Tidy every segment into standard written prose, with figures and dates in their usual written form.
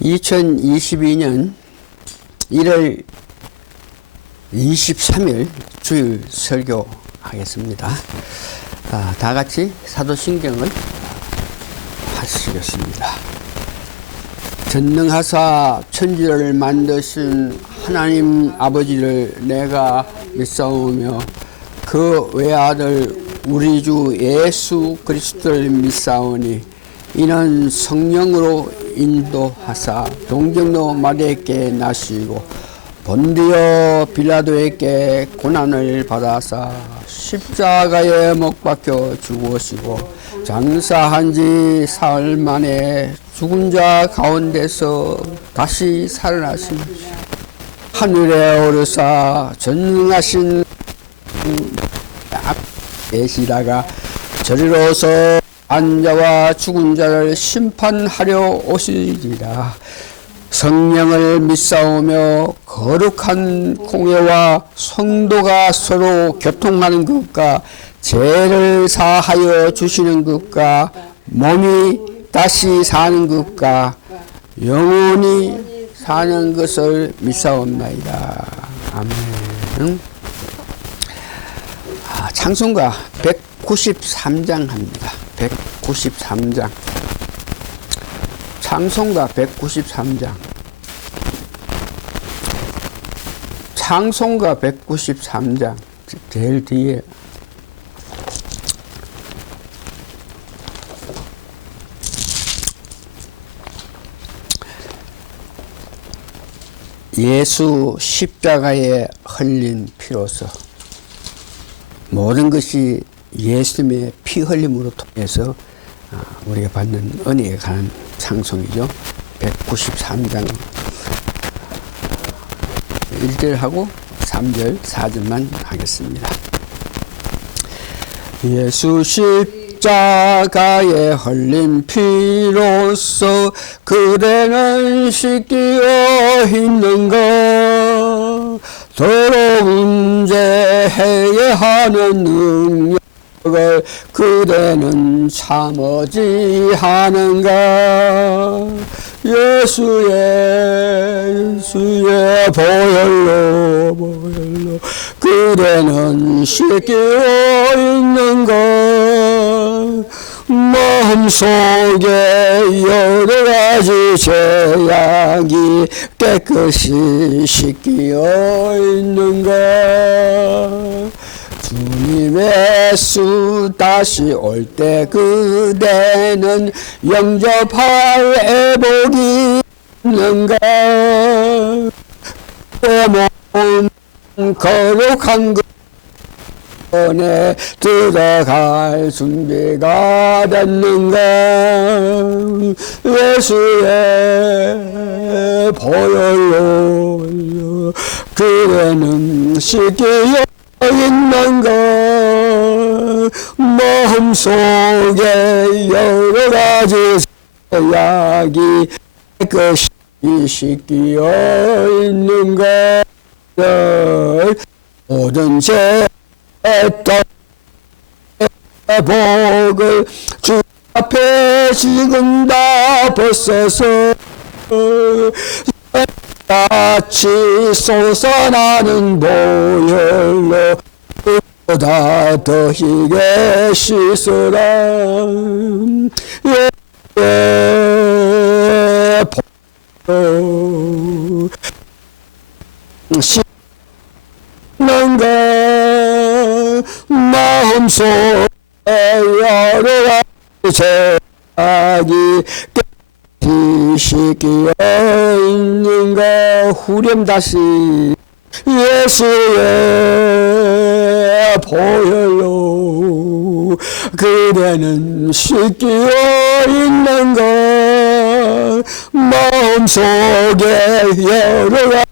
2022년 1월 23일 주일 설교하겠습니다. 다 같이 사도신경을 하시겠습니다. 전능하사 천지를 만드신 하나님 아버지를 내가 믿사오며 그 외아들 우리 주 예수 그리스도를 믿사오니 이는 성령으로 인도하사 동정노 마리아에게 나시고 본디오 빌라도에게 고난을 받아사 십자가에 못 박혀 죽으시고 장사한 지 사흘 만에 죽은 자 가운데서 다시 살아나신 하늘에 오르사 전능하신 계시다가 저리로서 안자와 죽은 자를 심판하려 오시리라. 성령을 믿사오며 거룩한 공예와 성도가 서로 교통하는 것과 죄를 사하여 주시는 것과 몸이 다시 사는 것과 영원히 사는 것을 믿사옵나이다. 아멘. 찬송가 193장 합니다. 193장. 찬송가 193장. 찬송가 193장. 제일 뒤에. 예수 십자가에 흘린 피로서 모든 것이 예수님의 피 흘림으로 통해서 우리가 받는 은혜에 관한 찬송이죠. 193장 1절하고 3절 4절만 하겠습니다. 예수 십자가에 흘린 피로서 그대는 씻기어 있는가 더러운 죄 해하는 능력을 그대는 참지 하는가 예수의 보혈로 그대는 씻기어 있는가 마음속에 여러 가지 죄악이 깨끗이 씻기어 있는가 주님의 수 다시 올 때 그대는 영접할 애복이 있는가 내 몸 거룩한 것 안에 들어갈 준비가 됐는가 예수의 보혈로 그대는 씻기어 있는가 마음속에 여러 가지 죄악이 깨끗이 씻기어 있는가 모든 죄 복을 주 앞에 지금 다 벗어서 같이 솟아나는 보혈로 보다 더 희게 씻으라 씻는가 마음속에 여러 가지 죄악이 깨끗이 씻기어 있는가 후렴 다시 예수의 보혈로 그대는 씻기어 있는가 마음속에 여러 가지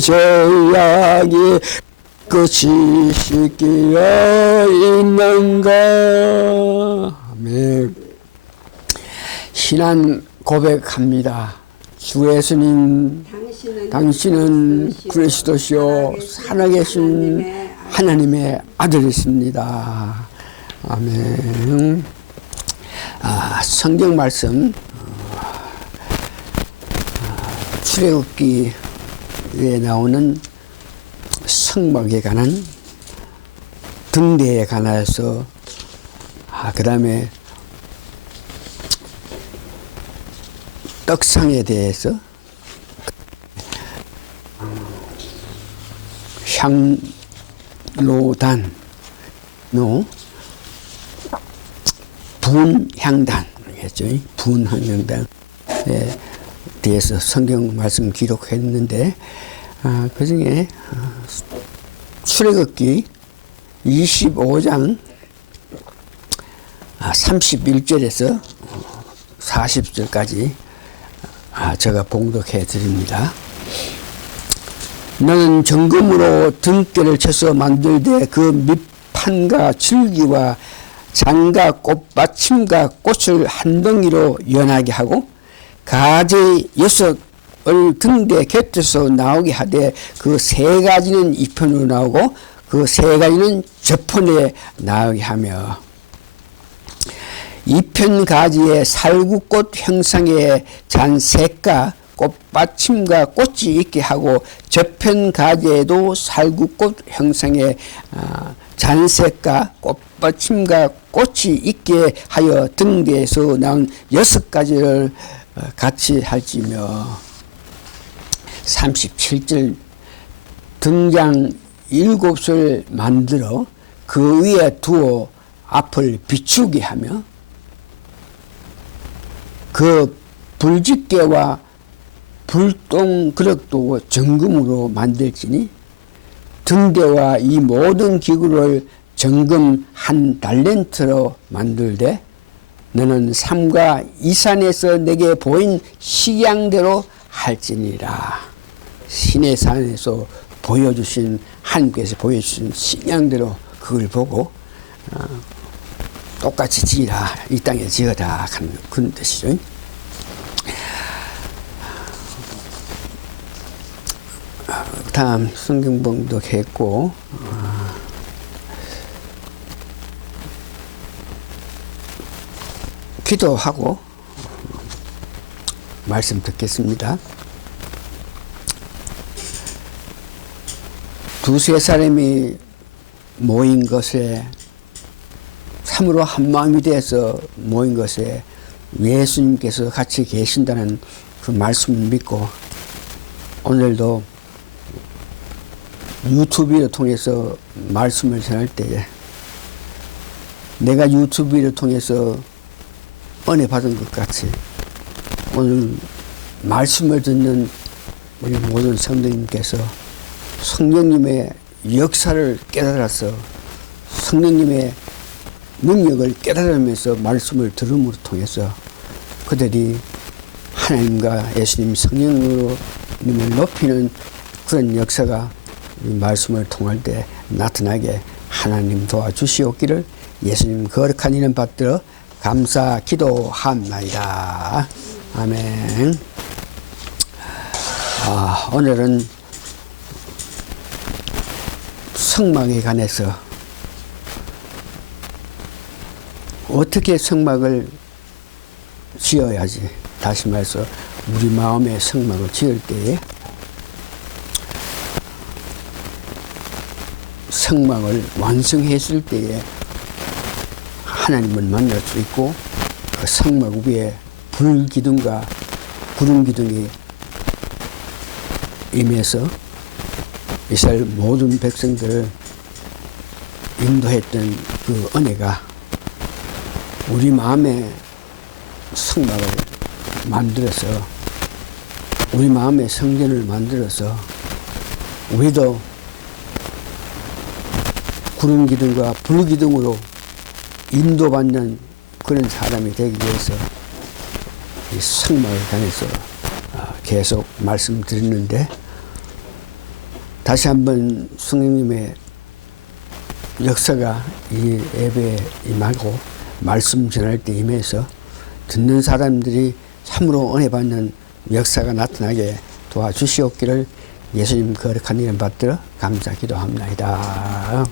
죄악이 끝이 씻기어 있는가. 아멘. 신앙 고백합니다. 주 예수님, 당신은 그리스도시요 살아계신 하나님의 아들이십니다. 아멘. 성경 말씀 출애굽기에 나오는 성막에 관한 등대에 관하여서 그 다음에 떡상에 대해서 향로단 분향단이겠죠. 분향단에 대해서 성경 말씀 기록했는데 그 중에 출애굽기 25장 31절에서 40절까지 제가 봉독해 드립니다. 너는 정금으로 등대를 쳐서 만들되 그 밑판과 줄기와 장과 꽃받침과 꽃을 한 덩이로 연하게 하고 가지 6을 등대 곁에서 나오게 하되 그 3가지는 이편으로 나오고 그 3가지는 저편에 나오게 하며 이편 가지에 살구꽃 형상의 잔색과 꽃받침과 꽃이 있게 하고 저편 가지에도 살구꽃 형상의 잔색과 꽃받침과 꽃이 있게 하여 등대에서 나온 6가지를 같이 할지며 37절 등장 7을 만들어 그 위에 두어 앞을 비추게 하며 그 불집게와 불똥 그릇도 정금으로 만들지니 등대와 이 모든 기구를 정금 1달란트로 만들되 너는 삼가 이산에서 내게 보인 식양대로 할지니라. 시내산에서 보여주신 하나님께서 보여주신 식양대로 그걸 보고 똑같이 지으라. 이 땅에 지어라 하는 그런 뜻이죠. 다음 성경 봉독했고 기도하고 말씀 듣겠습니다. 두세 사람이 모인 것에 참으로 한마음이 돼서 모인 것에 예수님께서 같이 계신다는 그 말씀을 믿고 오늘도 유튜브를 통해서 말씀을 전할 때에 내가 유튜브를 통해서 은혜 받은 것 같이 오늘 말씀을 듣는 우리 모든 성도님께서 성령님의 역사를 깨달아서 성령님의 능력을 깨달으면서 말씀을 들음으로 통해서 그들이 하나님과 예수님 성령으로 님을 높이는 그런 역사가 말씀을 통할 때 나타나게 하나님 도와주시옵기를 예수님 거룩한 이름 받들어 감사 기도합나이다. 아멘. 오늘은 성막에 관해서 어떻게 성막을 지어야지, 다시 말해서 우리 마음의 성막을 지을 때에 성막을 완성했을 때에 하나님을 만날 수 있고 그 성막 위에 불기둥과 구름기둥이 임해서 이스라엘 모든 백성들을 인도했던 그 은혜가 우리 마음의 성막을 만들어서 우리 마음의 성전을 만들어서 우리도 구름기둥과 불기둥으로 인도받는 그런 사람이 되기 위해서 이 성막에 관해서 계속 말씀드렸는데 다시 한번 성령님의 역사가 이 예배에 임하고 말씀 전할 때 임해서 듣는 사람들이 참으로 은혜 받는 역사가 나타나게 도와주시옵기를 예수님 거룩한 이름 받들어 감사 기도합니다.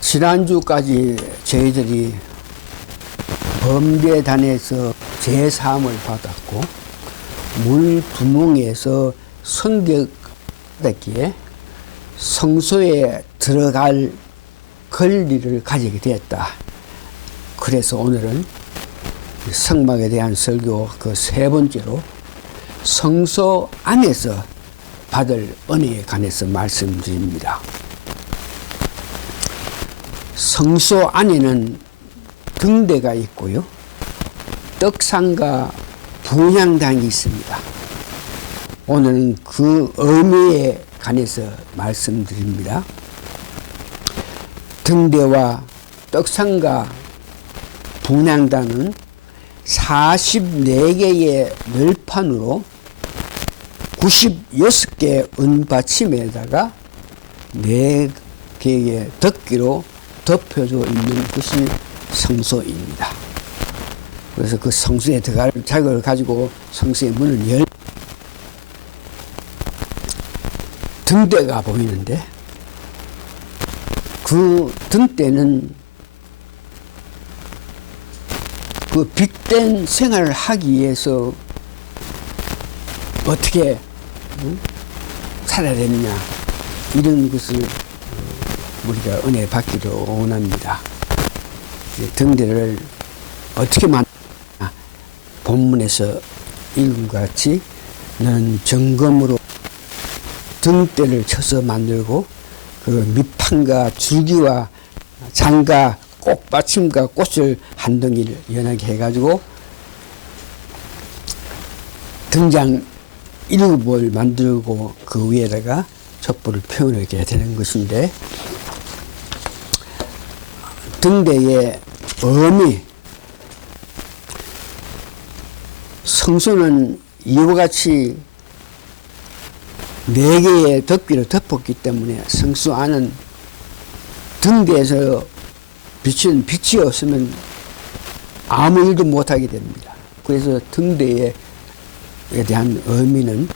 지난주까지 저희들이 범죄단에서 제사함을 받았고 물 구멍에서 성격했기에 성소에 들어갈 권리를 가지게 되었다. 그래서 오늘은 성막에 대한 설교 그 세 번째로 성소 안에서 받을 은혜에 관해서 말씀드립니다. 성소 안에는 등대가 있고요, 떡상과 분향당이 있습니다. 오늘은 그 의미에 관해서 말씀드립니다. 등대와 떡상과 분향당은 44개의 널판으로 96개 은받침에다가 4개의 덮기로 덮여져 있는 것이 성소입니다. 그래서 그 성소에 들어갈 자격을 가지고 성소의 문을 열 등대가 보이는데, 그 등대는 그 빛된 생활을 하기 위해서 어떻게 살아야 되느냐, 이런 것을 우리가 은혜 받기를 원합니다. 등대를 어떻게 만드냐, 본문에서 읽은 것 같이 너는 정금으로 등대를 쳐서 만들고 그 밑판과 줄기와 장과 꽃받침과 꽃을 한 덩이를 연하게 해가지고 등장 7을 만들고 그 위에다가 촛불을 피워놓게 되는 것인데, 등대의 의미, 성소는 이와 같이 4개의 덮기를 덮었기 때문에 성소 안은 등대에서 비치는 빛이 없으면 아무 일도 못하게 됩니다. 그래서 등대에 대한 의미는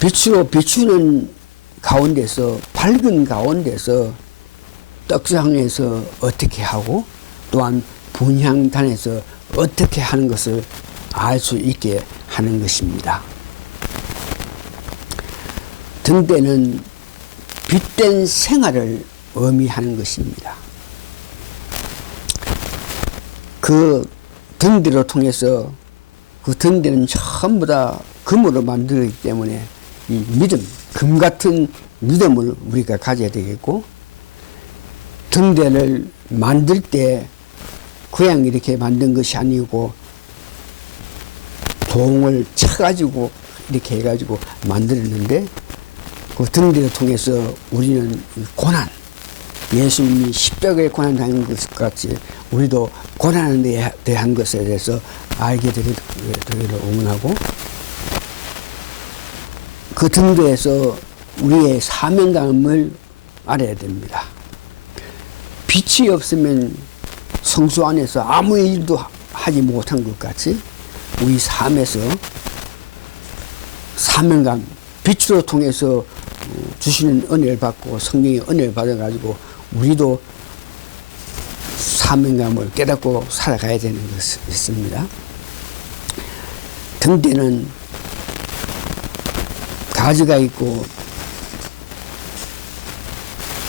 빛으로 비추는 가운데서, 밝은 가운데서 떡상에서 어떻게 하고 또한 분향단에서 어떻게 하는 것을 알 수 있게 하는 것입니다. 등대는 빛된 생활을 의미하는 것입니다. 그 등대로 통해서, 그 등대는 전부 다 금으로 만들기 때문에 이 믿음, 금 같은 믿음을 우리가 가져야 되겠고, 등대를 만들 때 그냥 이렇게 만든 것이 아니고 동을 쳐가지고 이렇게 해가지고 만들었는데, 그 등대를 통해서 우리는 고난, 예수님이 십자가에 고난 당한 것 같이 우리도 고난에 대한 것에 대해서 알게 되기를 원하고, 그 등대에서 우리의 사명감을 알아야 됩니다. 빛이 없으면 성소 안에서 아무 일도 하지 못한 것 같이 우리 삶에서 사명감, 빛으로 통해서 주시는 은혜를 받고 성령의 은혜를 받아가지고 우리도 사명감을 깨닫고 살아가야 되는 것이 있습니다. 등대는 가지가 있고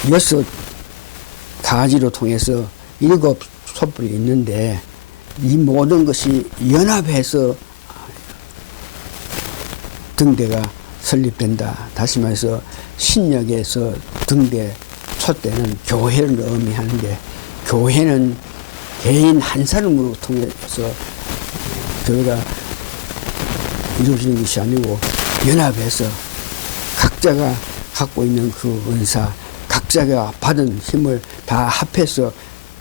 6 가지로 통해서 7 촛불이 있는데, 이 모든 것이 연합해서 등대가 설립된다. 다시 말해서 신약에서 등대, 촛대는 교회를 의미하는데, 교회는 개인 한 사람으로 통해서 교회가 이루어지는 것이 아니고 연합해서 각자가 갖고 있는 그 은사, 각자가 받은 힘을 다 합해서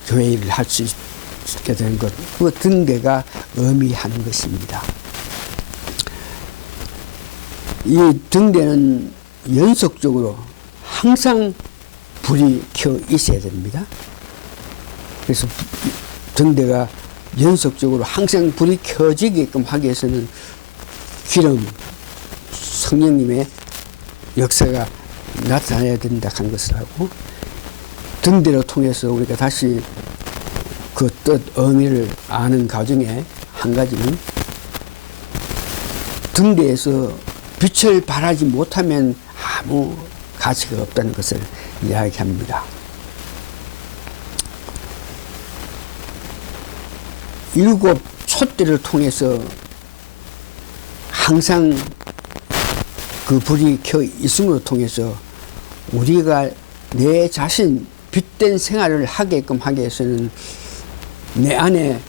교회 일을 할 수 있게 되는 것, 그 등대가 의미하는 것입니다. 이 등대는 연속적으로 항상 불이 켜 있어야 됩니다. 그래서 등대가 연속적으로 항상 불이 켜지게끔 하기 위해서는 기름, 성령님의 역사가 나타나야 된다 한 것을 하고, 등대를 통해서 우리가 다시 그 뜻, 의미를 아는 가정에 한 가지는 등대에서 빛을 발하지 못하면 아무 가치가 없다는 것을 이야기합니다. 일곱 촛대를 통해서 항상 그 불이 켜 있음으로 통해서 우리가 내 자신 빛된 생활을 하게끔 하기 위해서는 내 안에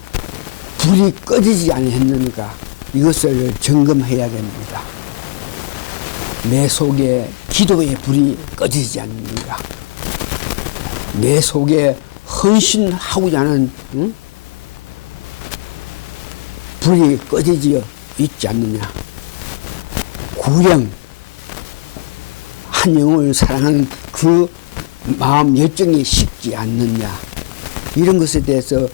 불이 꺼지지 않았는가 이것을 점검해야 됩니다. 내 속에 기도의 불이 꺼지지 않는가, 내 속에 헌신하고자 하는 불이 꺼지지 있지 않느냐, 구령 한 영혼을 사랑하는 그 마음 열정이 식지 않느냐, 이런 것에 대해서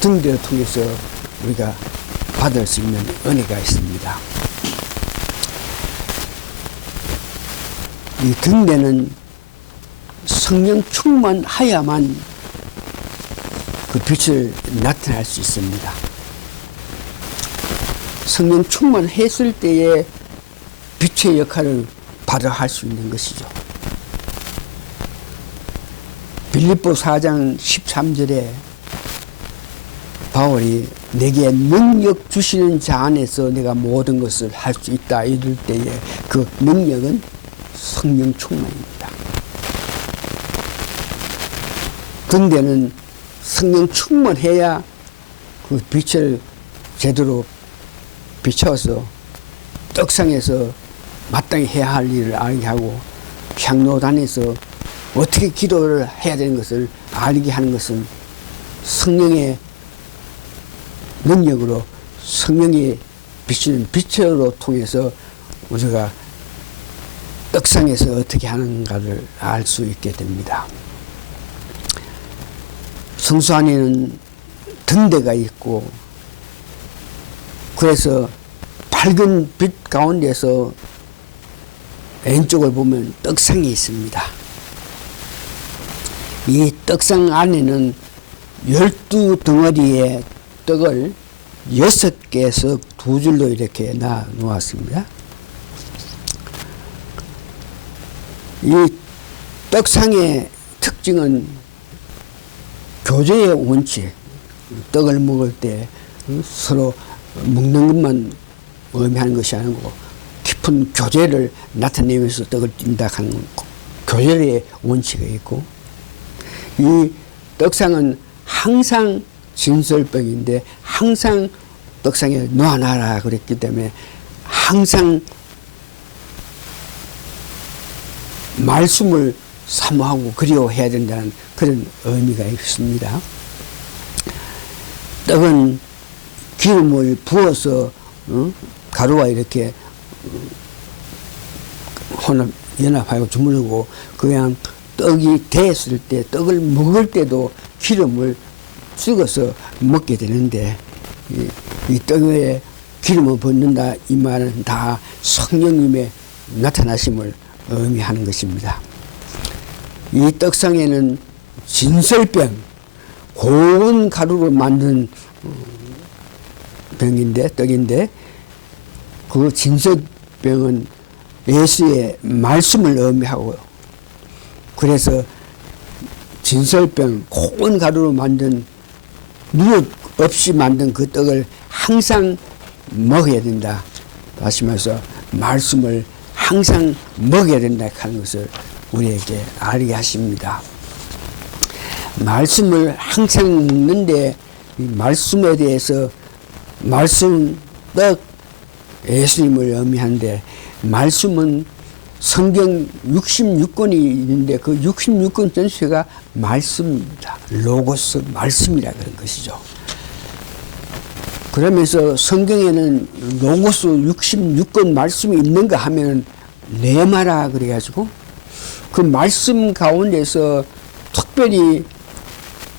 등대를 통해서 우리가 받을 수 있는 은혜가 있습니다. 이 등대는 성령 충만하야만 그 빛을 나타낼 수 있습니다. 성령 충만했을 때에 빛의 역할을 바로 할 수 있는 것이죠. 빌립보 4장 13절에 바울이 내게 능력 주시는 자 안에서 내가 모든 것을 할 수 있다 이럴 때에 그 능력은 성령 충만입니다. 등대는 성령 충만해야 그 빛을 제대로 비춰서 떡상에서 마땅히 해야 할 일을 알게 하고 향로단에서 어떻게 기도를 해야 되는 것을 알게 하는 것은 성령의 능력으로 성령이 비치는 빛으로 통해서 우리가 떡상에서 어떻게 하는가를 알 수 있게 됩니다. 성수 안에는 등대가 있고 그래서 밝은 빛 가운데서 왼쪽을 보면 떡상이 있습니다. 이 떡상 안에는 12덩어리의 떡을 6개에서 2줄로 이렇게 놔 놓았습니다. 이 떡상의 특징은 교제의 원칙, 떡을 먹을 때 서로 먹는 것만 의미하는 것이 아니고 깊은 교제를 나타내면서 떡을 띈다 하는 교제의 원칙이 있고, 이 떡상은 항상 진설병인데 항상 떡상에 놓아놔라 그랬기 때문에 항상 말씀을 사모하고 그리워해야 된다는 그런 의미가 있습니다. 떡은 기름을 부어서 가루와 이렇게 연합하여 주물르고 그냥 떡이 됐을 때 떡을 먹을 때도 기름을 찍어서 먹게 되는데 이 떡에 기름을 붓는다 이 말은 다 성령님의 나타나심을 의미하는 것입니다. 이 떡상에는 진설병, 고운 가루로 만든 떡인데 그 진설병은 예수의 말씀을 의미하고, 그래서 진설병, 고운 가루로 만든 누룩 없이 만든 그 떡을 항상 먹어야 된다. 다시 말해서 말씀을 항상 먹어야 된다 하는 것을 우리에게 알게 하십니다. 말씀을 항상 먹는데 이 말씀에 대해서 말씀 떡 예수님을 의미하는데, 말씀은 성경 66권이 있는데 그 66권 전체가 말씀입니다. 로고스 말씀이라 그런 것이죠. 그러면서 성경에는 로고스 66권 말씀이 있는가 하면 레마라 그래가지고 그 말씀 가운데서 특별히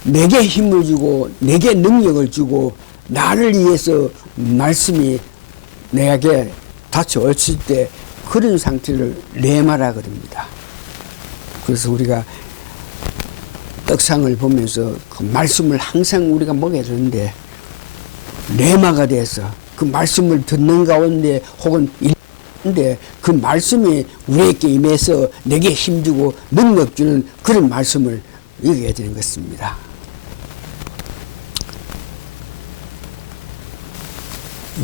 내게 힘을 주고 내게 능력을 주고 나를 위해서 말씀이 내게 닿쳐 얹힐 때 그런 상태를 레마라 그럽니다. 그래서 우리가 떡상을 보면서 그 말씀을 항상 우리가 먹여야 되는데 레마가 돼서 그 말씀을 듣는 가운데 혹은 읽는데 그 말씀이 우리에게 임해서 내게 힘주고 능력 주는 그런 말씀을 읽어야 되는 것입니다.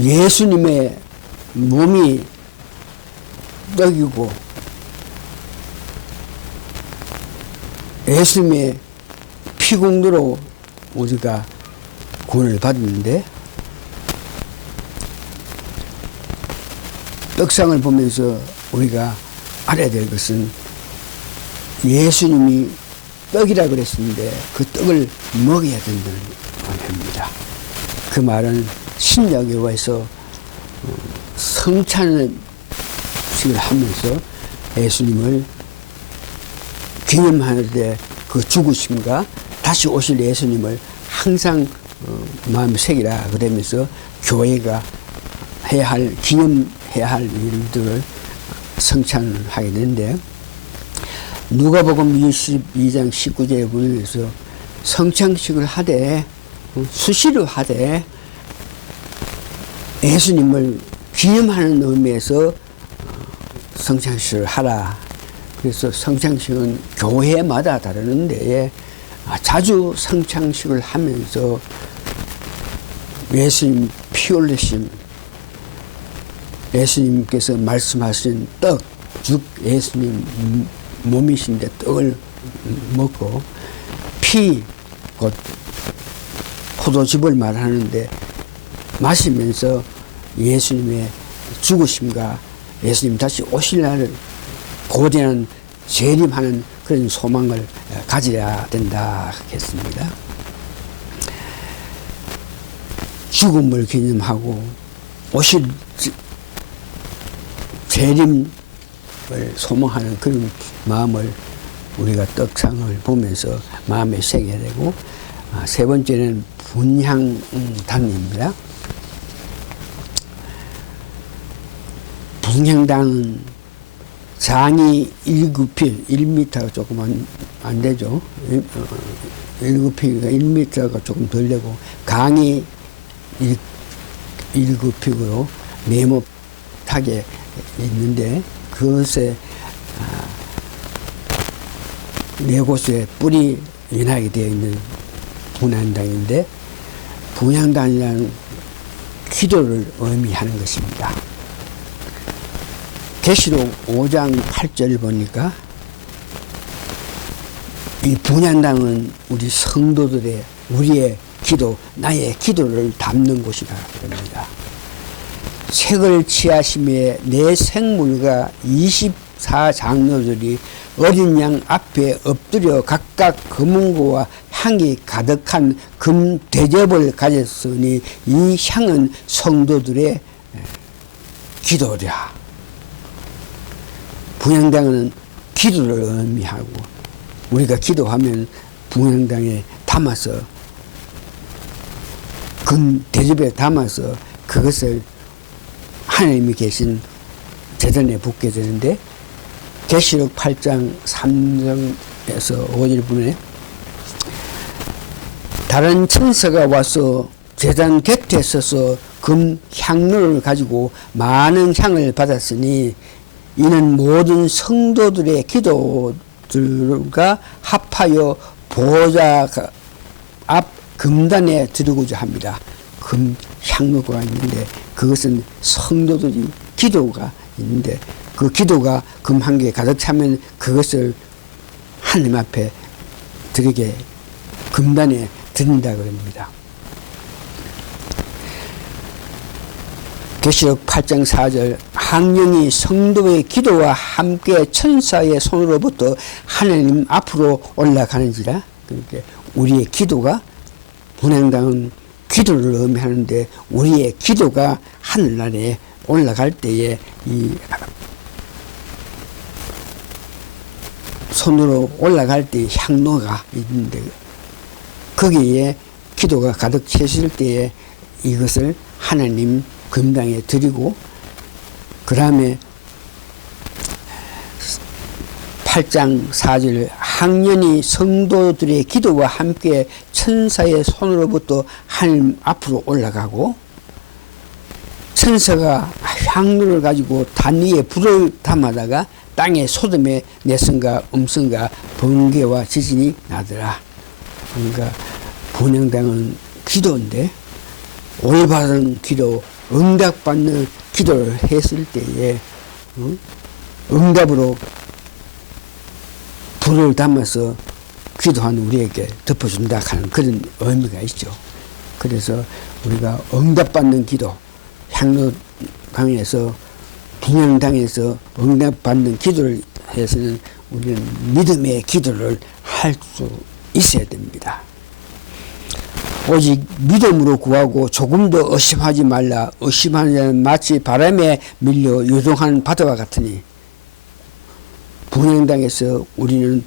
예수님의 몸이 떡이고 예수님의 피공로로 우리가 구원을 받았는데 떡상을 보면서 우리가 알아야 될 것은 예수님이 떡이라 그랬는데 그 떡을 먹어야 된다는 말입니다. 그 말은 신약에서 성찬식을 하면서 예수님을 기념하는데 그 죽으심과 다시 오실 예수님을 항상 마음에 새기라 그러면서 교회가 해야 할 기념해야 할 일들을 성찬을 하게 되는데 누가복음 22장 19절에 보면서 성찬식을 하되 수시로 하되 예수님을 기념하는 의미에서 성찬식을 하라. 그래서 성찬식은 교회마다 다르는데 자주 성찬식을 하면서 예수님 피 흘리심, 예수님께서 말씀하신 떡, 즉 예수님 몸이신데 떡을 먹고 피, 곧 포도즙을 말하는데 마시면서 예수님의 죽으심과 예수님 다시 오실 날을 고대한 재림하는 그런 소망을 가져야 된다 했습니다. 죽음을 기념하고 오실 재림을 소망하는 그런 마음을 우리가 떡상을 보면서 마음에 새겨야 되고, 세 번째는 분향단입니다. 분향단은 장이 1구피, 1m가 조금 안 되죠. 1구피가 1m가 조금 덜 되고, 강이 1구피로 네모타게 있는데, 그것에 네 곳에 뿔이 연하게 되어 있는 분향단인데, 분향단이라는 기도를 의미하는 것입니다. 계시록 5장 8절을 보니까 이 분향단은 우리 성도들의 우리의 기도, 나의 기도를 담는 곳이라 그럽니다. 색을 취하심에 내 생물과 24장로들이 어린 양 앞에 엎드려 각각 금은고와 향이 가득한 금 대접을 가졌으니 이 향은 성도들의 기도랴. 분향단은 기도를 의미하고 우리가 기도하면 분향단에 담아서 금 대접에 담아서 그것을 하나님이 계신 제단에 붓게 되는데, 계시록 8장 3절에서 5절 분에 다른 천사가 와서 제단 곁에 서서 금 향로를 가지고 많은 향을 받았으니 이는 모든 성도들의 기도들과 합하여 보호자 앞 금단에 드리고자 합니다. 금 향로가 있는데 그것은 성도들이 기도가 있는데 그 기도가 금 한 개 가득 차면 그것을 하나님 앞에 드리게 금단에 드린다 그럽니다. 계시록 8장 4절 항령이 성도의 기도와 함께 천사의 손으로부터 하나님 앞으로 올라가는지라. 그러니까 우리의 기도가 분향단은 기도를 의미하는데 우리의 기도가 하늘나라에 올라갈 때에 이 손으로 올라갈 때 향로가 있는데 거기에 기도가 가득 채실 때에 이것을 하나님 금당에 드리고, 그 다음에 8장 4절 학년이 성도들의 기도와 함께 천사의 손으로부터 하나님 앞으로 올라가고 천사가 향로를 가지고 단 위에 불을 담아다가 땅에 소돔의 내성과 음성과 번개와 지진이 나더라. 그러니까 분향당은 기도인데 올바른 기도, 응답받는 기도를 했을 때에 응답으로 불을 담아서 기도한 우리에게 덮어준다 하는 그런 의미가 있죠. 그래서 우리가 응답받는 기도, 향로당에서 분향당에서 응답받는 기도를 해서는 우리는 믿음의 기도를 할 수 있어야 됩니다. 오직 믿음으로 구하고 조금도 의심하지 말라. 의심하는 자는 마치 바람에 밀려 요동하는 바다와 같으니 분향당에서 우리는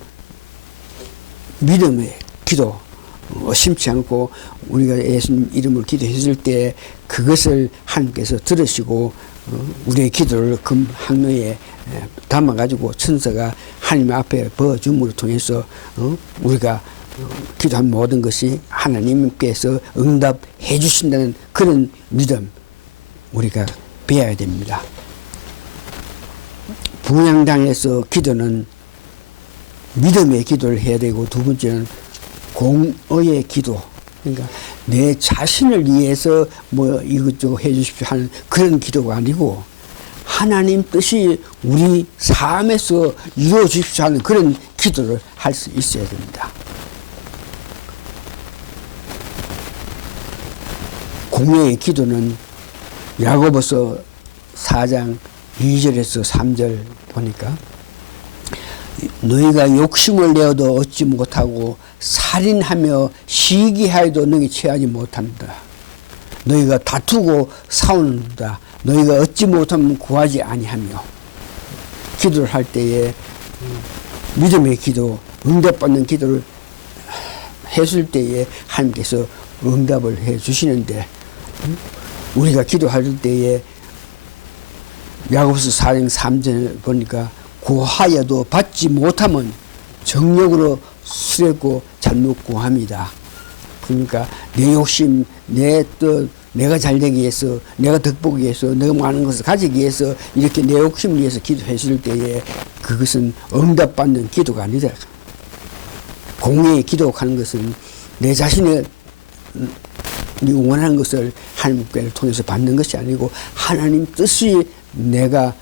믿음의 기도 의심치 않고 우리가 예수님 이름을 기도했을 때 그것을 하나님께서 들으시고 우리의 기도를 금 항로에 담아가지고 천사가 하나님 앞에 부어줌으로 통해서 우리가 기도한 모든 것이 하나님께서 응답해 주신다는 그런 믿음 우리가 배워야 됩니다. 분향당에서 기도는 믿음의 기도를 해야 되고 두 번째는 공의의 기도. 그러니까 내 자신을 위해서 뭐 이것저것 해 주십시오 하는 그런 기도가 아니고 하나님 뜻이 우리 삶에서 이루어 주십시오 하는 그런 기도를 할 수 있어야 됩니다. 공의의 기도는 야고보서 4장 2절에서 3절 보니까 너희가 욕심을 내어도 얻지 못하고 살인하며 시기하여도 능히 취하지 못한다. 너희가 다투고 싸우는다. 너희가 얻지 못하면 구하지 아니하며 기도를 할 때에 믿음의 기도, 응답받는 기도를 했을 때에 하나님께서 응답을 해 주시는데 우리가 기도할 때에 야고보서 4장 3절 보니까 구하여도 받지 못하면 정욕으로 술했고 잘못 구합니다. 그러니까 내 욕심, 내 뜻, 내가 잘되기 위해서, 내가 덕보기 위해서, 내가 많은 것을 가지기 위해서 이렇게 내 욕심을 위해서 기도했을 때에 그것은 응답받는 기도가 아니다. 공의의 기도하는 것은 내 자신의 원하는 것을 하나님께 통해서 받는 것이 아니고 하나님 뜻이 내가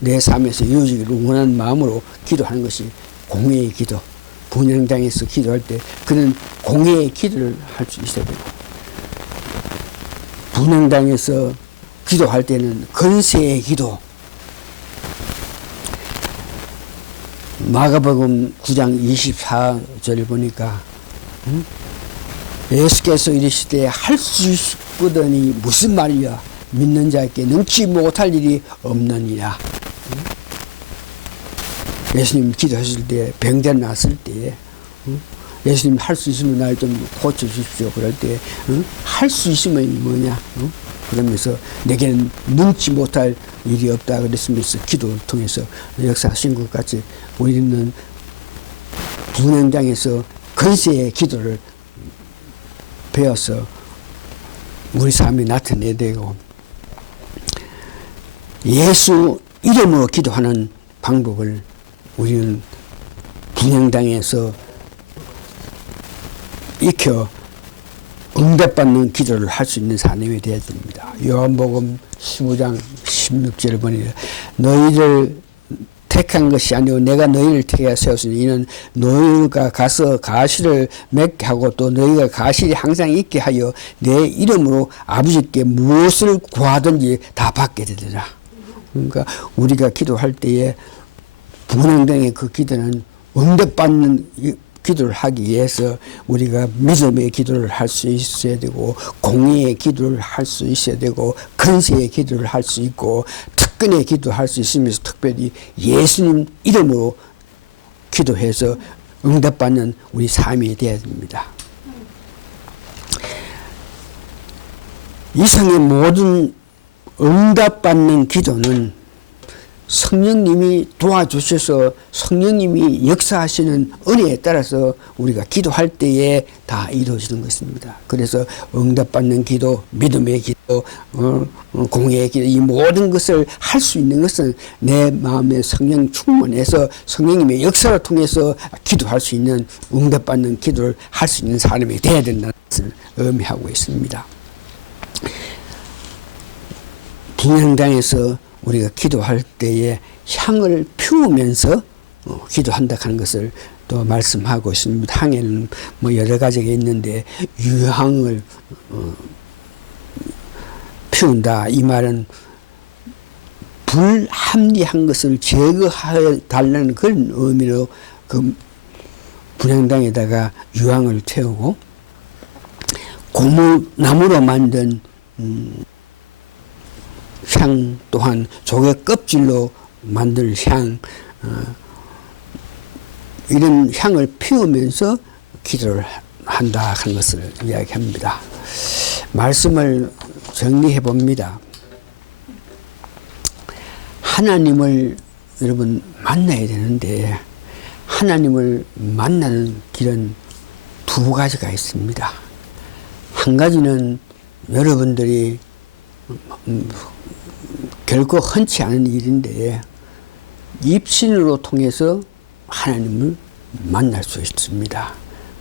내 삶에서 이루어지기를 원하는 마음으로 기도하는 것이 공의의 기도. 분향당에서 기도할 때 그는 공의의 기도를 할 수 있어야 되고 분향당에서 기도할 때는 건세의 기도. 마가복음 9장 24절 보니까 예수께서 이르시되 할 수 있거든이 무슨 말이야. 믿는 자에게 능치 못할 일이 없느니라. 예수님 기도하실 때 병자 났을 때 예수님 할 수 있으면 날 좀 고쳐주십시오. 그럴 때 할 수 있으면 뭐냐. 그러면서 내게는 능치 못할 일이 없다 그랬으면서 기도를 통해서 역사하신 것 같이 우리는 분향장에서 건세의 기도를 배워서 우리 삶이 나타내야 되고 예수 이름으로 기도하는 방법을 우리는 분향당에서 익혀 응답받는 기도를 할 수 있는 사람이 되어야 됩니다. 요한복음 15장 16절을 보니 너희를 택한 것이 아니고 내가 너희를 택하여 세웠으니 이는 너희가 가서 가시를 맺게 하고 또 너희가 가시를 항상 있게 하여 내 이름으로 아버지께 무엇을 구하든지 다 받게 되리라. 그러니까 우리가 기도할 때에 분향당의 그 기도는 응답받는 기도를 하기 위해서 우리가 믿음의 기도를 할 수 있어야 되고 공의의 기도를 할 수 있어야 되고 건세의 기도를 할 수 있고 특근의 기도할 수 있으면서 특별히 예수님 이름으로 기도해서 응답받는 우리 삶이 되어야 됩니다. 이상의 모든 응답받는 기도는 성령님이 도와주셔서 성령님이 역사하시는 은혜에 따라서 우리가 기도할 때에 다 이루어지는 것입니다. 그래서 응답받는 기도, 믿음의 기도, 공예의 기도, 이 모든 것을 할 수 있는 것은 내 마음에 성령 충만해서 성령님의 역사를 통해서 기도할 수 있는, 응답받는 기도를 할 수 있는 사람이 되어야 된다는 것을 의미하고 있습니다. 분향당에서 우리가 기도할 때에 향을 피우면서 기도한다 하는 것을 또 말씀하고 있습니다. 향에는 뭐 여러 가지가 있는데 유향을 피운다. 이 말은 불합리한 것을 제거해 달라는 그런 의미로 그 분향당에다가 유향을 태우고, 고무나무로 만든 향 또한 조개 껍질로 만들 향, 이런 향을 피우면서 기도를 한다 하는 것을 이야기합니다. 말씀을 정리해 봅니다. 하나님을 여러분 만나야 되는데, 하나님을 만나는 길은 두 가지가 있습니다. 한 가지는 여러분들이 결코 흔치 않은 일인데 입신으로 통해서 하나님을 만날 수 있습니다.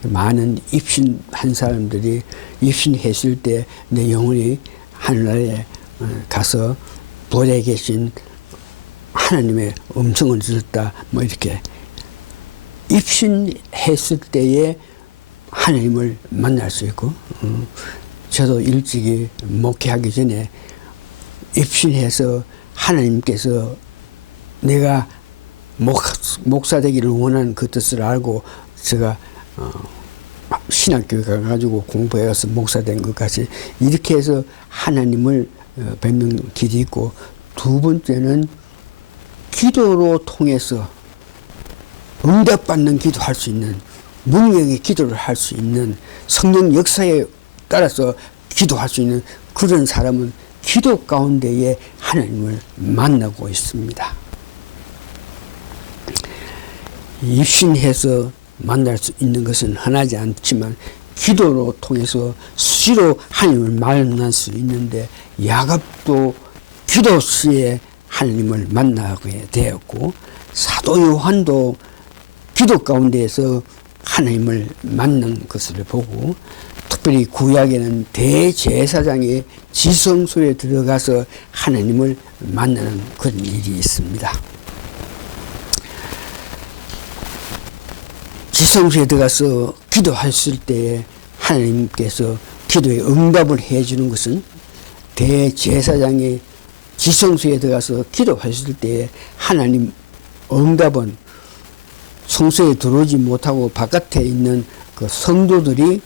많은 입신한 사람들이 입신했을 때 내 영혼이 하늘나라에 가서 보좌에 계신 하나님의 음성을 들었다, 뭐 이렇게 입신했을 때에 하나님을 만날 수 있고, 저도 일찍이 목회하기 전에 입신해서 하나님께서 내가 목사 되기를 원하는 그 뜻을 알고 제가 신학교에 가가지고 공부해서 목사 된 것까지, 이렇게 해서 하나님을 뵙는 길이 있고, 두 번째는 기도로 통해서 응답받는 기도할 수 있는, 능력의 기도를 할 수 있는, 성령 역사에 따라서 기도할 수 있는 그런 사람은 기도 가운데에 하나님을 만나고 있습니다. 입신해서 만날 수 있는 것은 흔하지 않지만 기도로 통해서 수시로 하나님을 만날 수 있는데, 야곱도 기도 시에 하나님을 만나게 되었고, 사도 요한도 기도 가운데에서 하나님을 만난 것을 보고, 특별히 구약에는 대제사장이 지성소에 들어가서 하나님을 만나는 그런 일이 있습니다. 지성소에 들어가서 기도했을 때 하나님께서 기도에 응답을 해주는 것은, 대제사장이 지성소에 들어가서 기도했을 때 하나님 응답은 성소에 들어오지 못하고 바깥에 있는 그 성도들이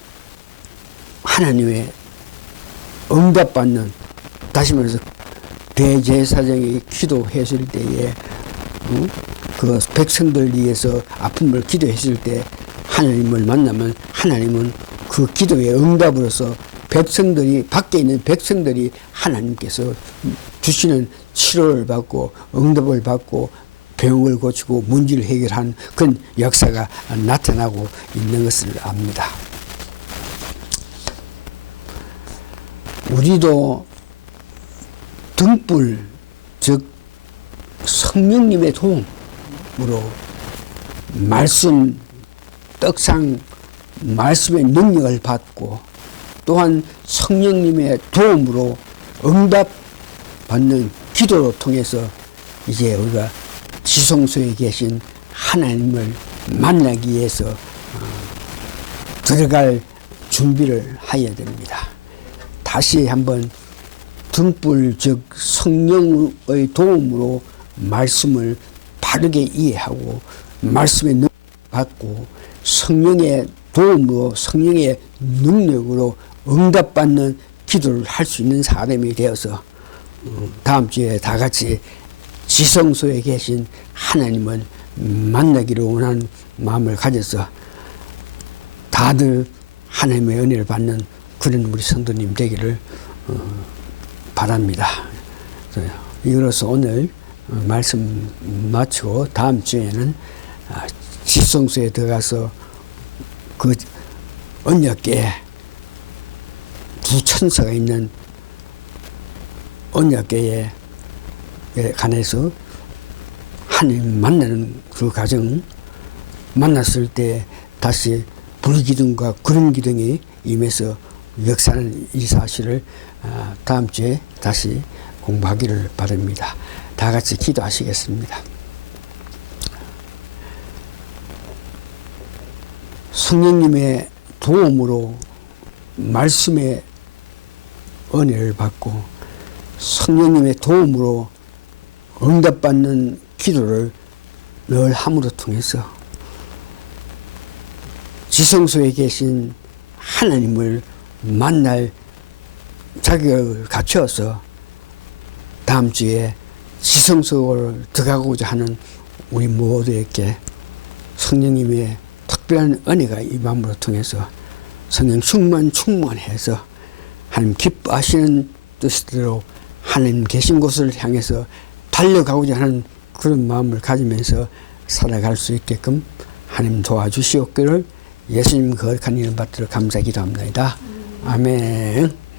하나님의 응답받는, 다시 말해서 대제사장이 기도했을 때에 그 백성들 위해서 아픔을 기도했을 때 하나님을 만나면 하나님은 그 기도의 응답으로서 백성들이, 밖에 있는 백성들이 하나님께서 주시는 치료를 받고 응답을 받고 병을 고치고 문제를 해결한 그런 역사가 나타나고 있는 것을 압니다. 우리도 등불, 즉 성령님의 도움으로 말씀, 떡상, 말씀의 능력을 받고, 또한 성령님의 도움으로 응답받는 기도로 통해서 이제 우리가 지성소에 계신 하나님을 만나기 위해서 들어갈 준비를 해야 됩니다. 다시 한번 등불, 즉 성령의 도움으로 말씀을 바르게 이해하고 말씀의 능력을 받고 성령의 도움으로, 성령의 능력으로 응답받는 기도를 할 수 있는 사람이 되어서 다음 주에 다 같이 지성소에 계신 하나님을 만나기를 원하는 마음을 가져서 다들 하나님의 은혜를 받는 그런 우리 성도님 되기를 바랍니다. 이로써 오늘 말씀 마치고 다음 주에는 지성소에 들어가서 그 언약궤에 두 천사가 있는 언약궤에 관해서 하나님 만나는 그 과정, 만났을 때 다시 불기둥과 구름기둥이 임해서 역사하는 이 사실을 다음 주에 다시 공부하기를 바랍니다. 다 같이 기도하시겠습니다. 성령님의 도움으로 말씀의 은혜를 받고 성령님의 도움으로 응답받는 기도를 늘 함으로 통해서 지성소에 계신 하나님을 만날 자격을 갖추어서 다음 주에 지성소를 들어가고자 하는 우리 모두에게 성령님의 특별한 은혜가 임함으로 통해서 성령 충만해서 하나님 기뻐하시는 뜻대로 하나님 계신 곳을 향해서 달려가고자 하는 그런 마음을 가지면서 살아갈 수 있게끔 하나님 도와주시옵기를 예수님 거룩한 이름 받들어 감사 기도합니다. 아멘.